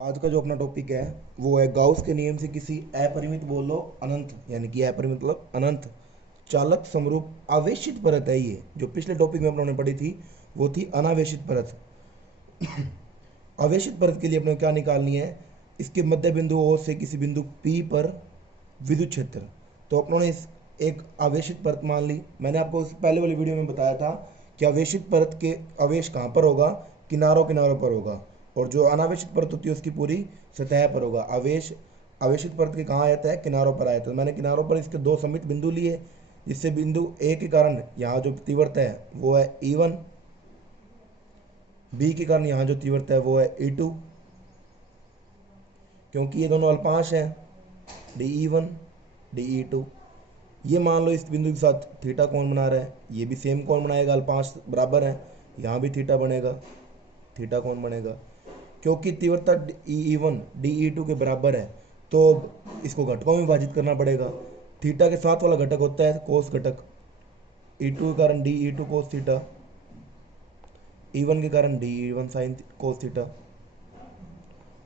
आज का जो अपना टॉपिक है वो है गाउस के नियम से किसी अपरिमित बोलो अनंत यानी कि अपरिमित मतलब अनंत चालक समरूप आवेशित परत है। ये जो पिछले टॉपिक में अपने पढ़ी थी वो थी अनावेशित परत। आवेशित परत के लिए अपने क्या निकालनी है, इसके मध्य बिंदु ओ से किसी बिंदु पी पर विद्युत क्षेत्र। तो अपनों ने इस एक आवेशित परत मान ली। मैंने आपको उस पहले वाली वीडियो में बताया था कि आवेशित परत के आवेश कहाँ पर होगा, किनारों किनारों पर होगा, और जो अनावेशित परत होती है उसकी पूरी सतह पर होगा। आवेश आवेशित परत के कहाँ आता है, किनारों पर आया। तो मैंने किनारों पर इसके दो समित बिंदु लिए, जिससे बिंदु ए के कारण यहाँ जो तीव्रता है वो है E1, बी के कारण यहाँ जो तीव्रता है वो है E2, क्योंकि ये दोनों अल्पांश हैं, DE1 DE2। ये मान लो इस बिंदु के साथ थीटा कोण बना रहा है, ये भी सेम कोण बनाएगा, अल्पांश बराबर है, यहाँ भी थीटा बनेगा, थीटा कोण बनेगा। क्योंकि तीव्रता E1 DE2 के बराबर है तो इसको घटकों में विभाजित करना पड़ेगा। थीटा के साथ वाला घटक होता है कोस घटक, E2 के कारण DE2 कोस थीटा, E1 के कारण DE1 साइन कोस थीटा।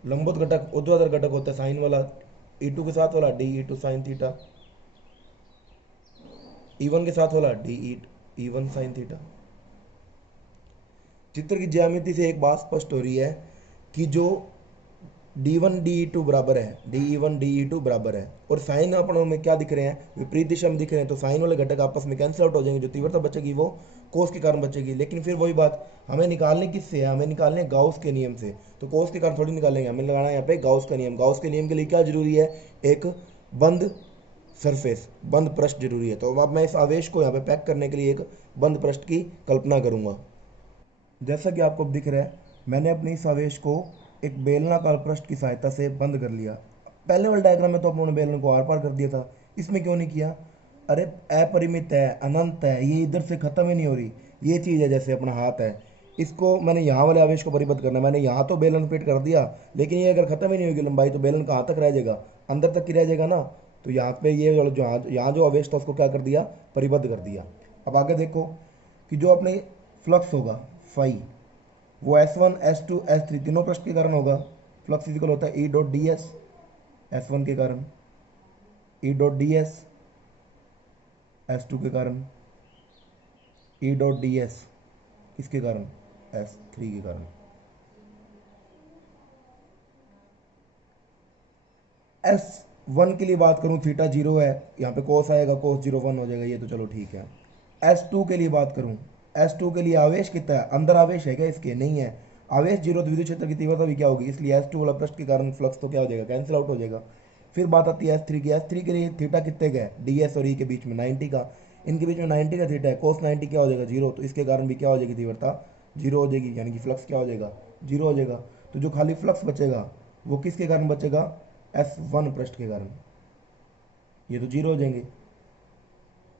लंबवत घटक ऊर्ध्वाधर घटक होता है साइन वाला, E2 के साथ वाला DE2 साइन थीटा, E1 के साथ वाला DE1 साइन थीटा। चित्र की ज्यामिति से एक बात स्पष्ट हो रही है कि जो D1 DE2 बराबर है, DE1 DE2 बराबर है, और साइन अपनों में क्या दिख रहे हैं, विपरीत दिशा में दिख रहे हैं। तो साइन वाले घटक आपस में कैंसिल आउट हो जाएंगे, जो तीव्रता बचेगी वो कोस के कारण बचेगी। लेकिन फिर वही बात, हमें निकालने किससे है, हमें निकालने गाउस के नियम से। तो कोस के कारण थोड़ी निकालेंगे, हमें लगाना है यहाँ पे गाउस का नियम। गाउस के नियम के लिए क्या जरूरी है, एक बंद सरफेस, बंद पृष्ठ जरूरी है। तो अब मैं इस आवेश को यहाँ पे पैक करने के लिए एक बंद पृष्ठ की कल्पना करूंगा। जैसा कि आपको दिख रहा है, मैंने अपने इस आवेश को एक बेलनाकार पृष्ठ की सहायता से बंद कर लिया। पहले वाले डायग्राम में तो अपनों बेलन को आर पार कर दिया था, इसमें क्यों नहीं किया? अरे अपरिमित है, अनंत है, ये इधर से खत्म ही नहीं हो रही। ये चीज़ है जैसे अपना हाथ है, इसको मैंने यहाँ वाले आवेश को परिबद्ध करना है। मैंने यहाँ तो बेलन फिट कर दिया, लेकिन ये अगर खत्म ही नहीं होगी लंबाई तो बेलन कहाँ तक रह जाएगा, अंदर तक ही रह जाएगा ना। तो यहाँ पे ये जो यहाँ जो आवेश था उसको क्या कर दिया, परिबद्ध कर दिया। अब आगे देखो कि जो अपने फ्लक्स होगा फाई, वो S1 S2 S3 तीनों पृष्ठ के कारण होगा। फ्लक्स इजिकल होता है E dot D S, S1 के कारण, E dot D S S2 के कारण, E डॉट डी एस किसके कारण, S3 के कारण। S1 के लिए बात करूं, थीटा जीरो है, यहाँ पे कोस आएगा, कोस जीरो वन हो जाएगा, ये तो चलो ठीक है। S2 के लिए बात करूं, S2 के लिए आवेश कितना है, अंदर आवेश है क्या इसके, नहीं है। आवेश जीरो तो विद्युत क्षेत्र की तीव्रता भी क्या होगी, इसलिए S2 वाला पृष्ठ के कारण फ्लक्स तो क्या हो जाएगा, कैंसिल आउट हो जाएगा। फिर बात आती है S3 की। S3 के लिए थीटा कितने का है, DS और E के बीच में 90 का, इनके बीच में 90 का थीटा है, कोस 90 क्या हो जाएगा, जीरो। तो इसके कारण भी क्या हो जाएगी, तीव्रता जीरो हो जाएगी, यानी कि फ्लक्स क्या हो जाएगा, जीरो हो जाएगा। तो जो खाली फ्लक्स बचेगा वो किसके कारण बचेगा, S1 पृष्ठ के कारण, ये तो जीरो हो जाएंगे।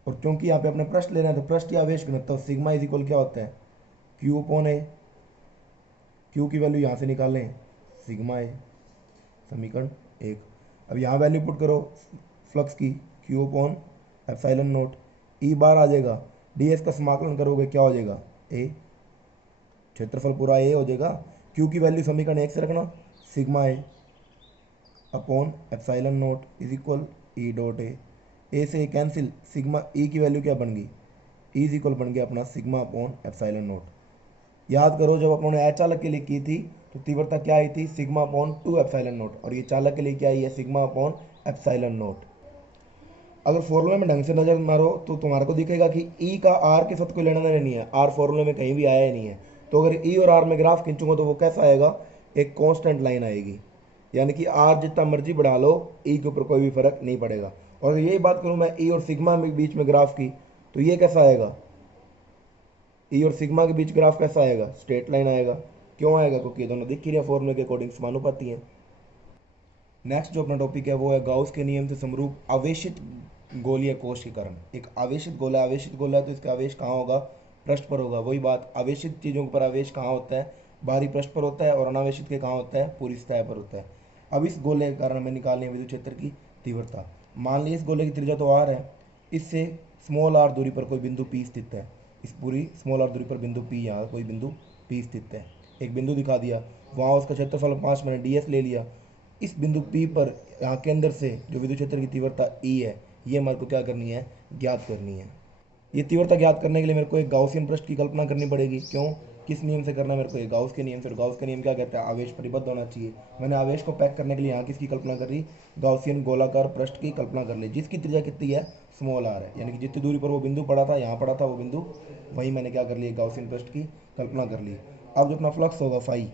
और क्योंकि यहाँ पे अपने पृष्ठ ले रहे हैं तो पृष्ठीय आवेश घनत्व सिग्मा इज इक्वल क्या होता है, क्यू अपॉन ए। क्यू की वैल्यू यहाँ से निकालें, सिग्मा ए, समीकरण एक। अब यहाँ वैल्यू पुट करो फ्लक्स की, क्यू अपॉन एप्सिलॉन नोट, ई बार आ जाएगा, डी एस का समाकलन करोगे क्या हो जाएगा, ए, क्षेत्रफल पूरा ए हो जाएगा। क्यू की वैल्यू समीकरण एक से रखना, sigma A upon epsilon note is equal E dot A से कैंसिल, सिग्मा ई की वैल्यू क्या बन गई, ई इज इक्वल बन गया अपना सिग्मा अपॉन एप्सिलॉन नोट। याद करो जब अपनों ने अचालक के लिए की थी तो तीव्रता क्या आई थी, sigma upon two epsilon naught, और ये चालक के लिए क्या आई है, सिग्मा अपॉन एप्सिलॉन नोट। अगर फॉर्मूले में ढंग से नजर मारो तो तुम्हारे को दिखेगा कि ई का आर के साथ कोई लेना देना नहीं है, आर फॉर्मूले में कहीं भी आया ही नहीं है। तो अगर ई और आर में ग्राफ खींचूंगा तो वो कैसा आएगा, एक कांस्टेंट लाइन आएगी, यानी कि आर जितना मर्जी बढ़ा लो ई के ऊपर कोई भी फर्क नहीं पड़ेगा। और यही बात करूं मैं ई और सिग्मा के बीच में ग्राफ की, तो ये कैसा आएगा, ई और सिग्मा के बीच ग्राफ कैसा आएगा, स्ट्रेट लाइन आएगा। क्यों आएगा, क्योंकि ये दोनों दिख ही रहे फॉर्मूले के अकॉर्डिंग समानुपाती हैं। नेक्स्ट जो अपना टॉपिक है वो है गाउस के नियम से समरूप आवेशित गोलीय कोश के कारण। एक आवेशित गोला है, आवेशित गोला है तो इसका आवेश कहाँ होगा, पृष्ठ पर होगा। वही बात, आवेशित चीज़ों पर आवेश कहाँ होता है, बाहरी पृष्ठ पर होता है, और अनावेशित के कहाँ होता है, पूरी सतह पर होता है। अब इस गोले के कारण हमें निकालनी है विद्युत क्षेत्र की तीव्रता। मान लीजिए इस गोले की त्रिज्या तो आर है, इससे स्मॉल आर दूरी पर कोई बिंदु पी स्थित है, इस पूरी स्मॉल आर दूरी पर बिंदु पी, यहाँ कोई बिंदु पी स्थित है। एक बिंदु दिखा दिया, वहाँ उसका क्षेत्रफल 5 मैंने ds ले लिया। इस बिंदु P पर यहाँ के अंदर से जो विद्युत क्षेत्र की तीव्रता E है, ये हमारे को क्या करनी है, ज्ञात करनी है। ये तीव्रता ज्ञात करने के लिए मेरे को एक गाउसियन पृष्ठ की कल्पना करनी पड़ेगी। क्यों, किस नियम से करना है मेरे को, एक गाउस के नियम से। और गाउस का नियम क्या कहता है, आवेश परिबद्ध होना चाहिए। मैंने आवेश को पैक करने के लिए यहाँ किसकी कल्पना कर रही, गाउसियन गोलाकार पृष्ठ की कल्पना कर ली, जिसकी त्रिज्या कितनी है, स्मॉल आर है। यानी कि जितनी दूरी पर वो बिंदु पड़ा था, यहाँ पड़ा था वो बिंदु, वही मैंने क्या कर लिया, गाउसियन पृष्ठ की कल्पना कर ली। अब जो अपना फ्लक्स होगा फाई,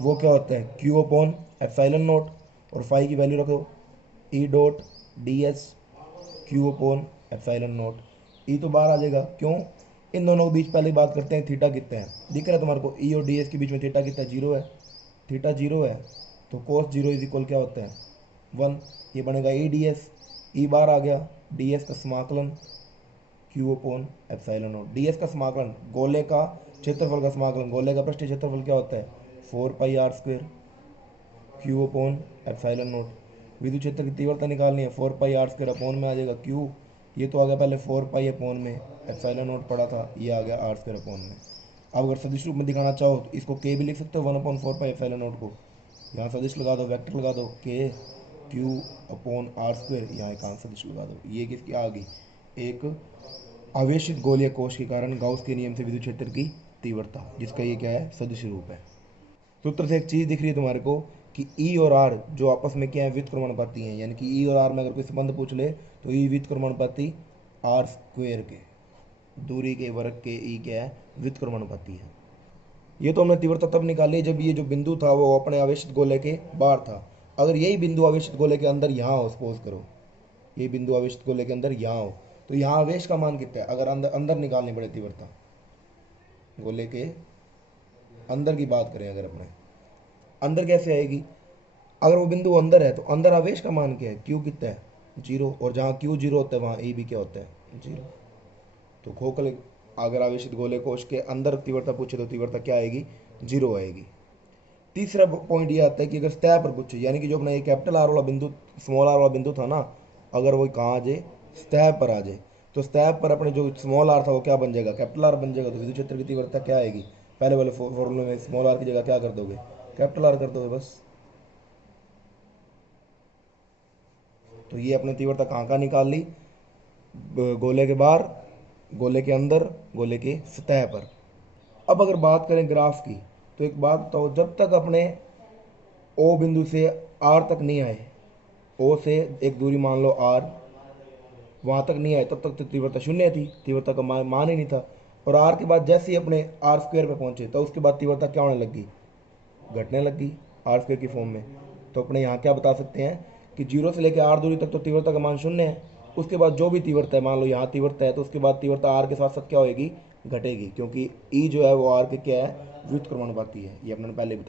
वो क्या होता है, क्यू अपॉन एप्सिलॉन नोट, और फाई की वैल्यू रखो E dot D S Q upon epsilon naught. E तो बाहर आ जाएगा, क्यों, इन दोनों के बीच पहले बात करते हैं थीटा कितना है। दिख रहा है तुम्हारे को, ई और डी एस के बीच में थीटा कितना है, 0 है। थीटा 0 है तो कोस 0 इज इक्वल क्या होता है, 1। ये बनेगा ई डी एस, ई बार आ गया, डी एस का समाकलन Q upon epsilon note. D S का समाकलन गोले का क्षेत्रफल का समाकलन, गोले का पृष्ठीय क्षेत्रफल क्या होता है, 4πr², Q upon epsilon note. विद्युत क्षेत्र की तीव्रता निकालनी है, 4πr² अपॉन में आ जाएगा क्यू, ये तो आ गया पहले 4π अपॉन में, एप्सिलॉन नोट पड़ा था, ये आ गया r² अपॉन में। अब अगर सदिश रूप में दिखाना चाहो तो इसको k भी लिख सकते हो, 1/4π एप्सिलॉन नोट को। यहाँ सदिश लगा दो, वेक्टर लगा दो, k क्यू अपॉन r², यहाँ एक आंसर सदिश लगा दो। ये किसकी आ गई, एक आवेशित गोलीय कोश के कारण गाउस के नियम से विद्युत क्षेत्र की तीव्रता, जिसका ये क्या है, सदिश रूप है। सूत्र से एक चीज़ दिख रही है तुम्हारे को कि ई और आर जो आपस में क्या है, व्युत्क्रमानुपाती हैं। यानी कि ई और आर में अगर कोई संबंध पूछ ले तो ई व्युत्क्रमानुपाती r² के, दूरी के वर्ग के ई क्या है, व्युत्क्रमानुपाती है। ये तो हमने तीव्रता तब निकाली जब ये जो बिंदु था वो अपने आवेशित गोले के बाहर था। अगर यही बिंदु आवेशित गोले के अंदर यहाँ हो, सपोज करो ये बिंदु आवेशित गोले के अंदर यहाँ हो, तो यहाँ आवेश का मान कितना है, अगर अंदर अंदर निकालनी पड़े तीव्रता, गोले के अंदर की बात करें अगर अपने, अंदर कैसे आएगी, अगर वो बिंदु अंदर है तो अंदर आवेश का मान क्या है, क्यू कितना है, 0। और जहाँ क्यू 0 होता है वहाँ ए भी क्या होता है, 0। तो खोखले अगर आवेशित गोले कोश के अंदर तीव्रता पूछे तो तीव्रता क्या आएगी, 0 आएगी। तीसरा पॉइंट ये आता है कि अगर सतह पर पूछे, यानी कि जो अपना ये कैपिटल आर वाला बिंदु, स्मॉल आर वाला बिंदु था ना, अगर वो कहाँ आ जाए, सतह पर आ जाए, तो सतह पर अपने जो स्मॉल आर था वो क्या बन जाएगा, कैपिटल आर बन जाएगा। तो विद्युत क्षेत्र की तीव्रता क्या आएगी, पहले वाले फॉर्मूले में स्मॉल आर की जगह क्या कर दोगे, कैपिटल आर कर दोगे बस। तो ये अपने तीव्रता कहाँ का निकाल ली, गोले के बाहर, गोले के अंदर, गोले के सतह पर। अब अगर बात करें ग्राफ की, तो एक बात तो जब तक अपने ओ बिंदु से आर तक नहीं आए, ओ से एक दूरी मान लो आर, वहाँ तक नहीं आए तब तक तो तीव्रता शून्य थी, तीव्रता का मान ही नहीं था। और आर के बाद जैसे ही अपने r² पे पहुँचे तो उसके बाद तीव्रता क्या होने लगी, घटने लगी r² की फॉर्म में। तो अपने यहाँ क्या बता सकते हैं कि 0 से लेकर r दूरी तक तो तीव्रता का मान शून्य है। उसके बाद जो भी तीव्रता है, मान लो यहाँ तीव्रता है तो उसके बाद तीव्रता r के साथ साथ क्या होगी, घटेगी, क्योंकि ई जो है वो r के क्या है, व्युत्क्रमानुपाती है। ये अपने पहले बता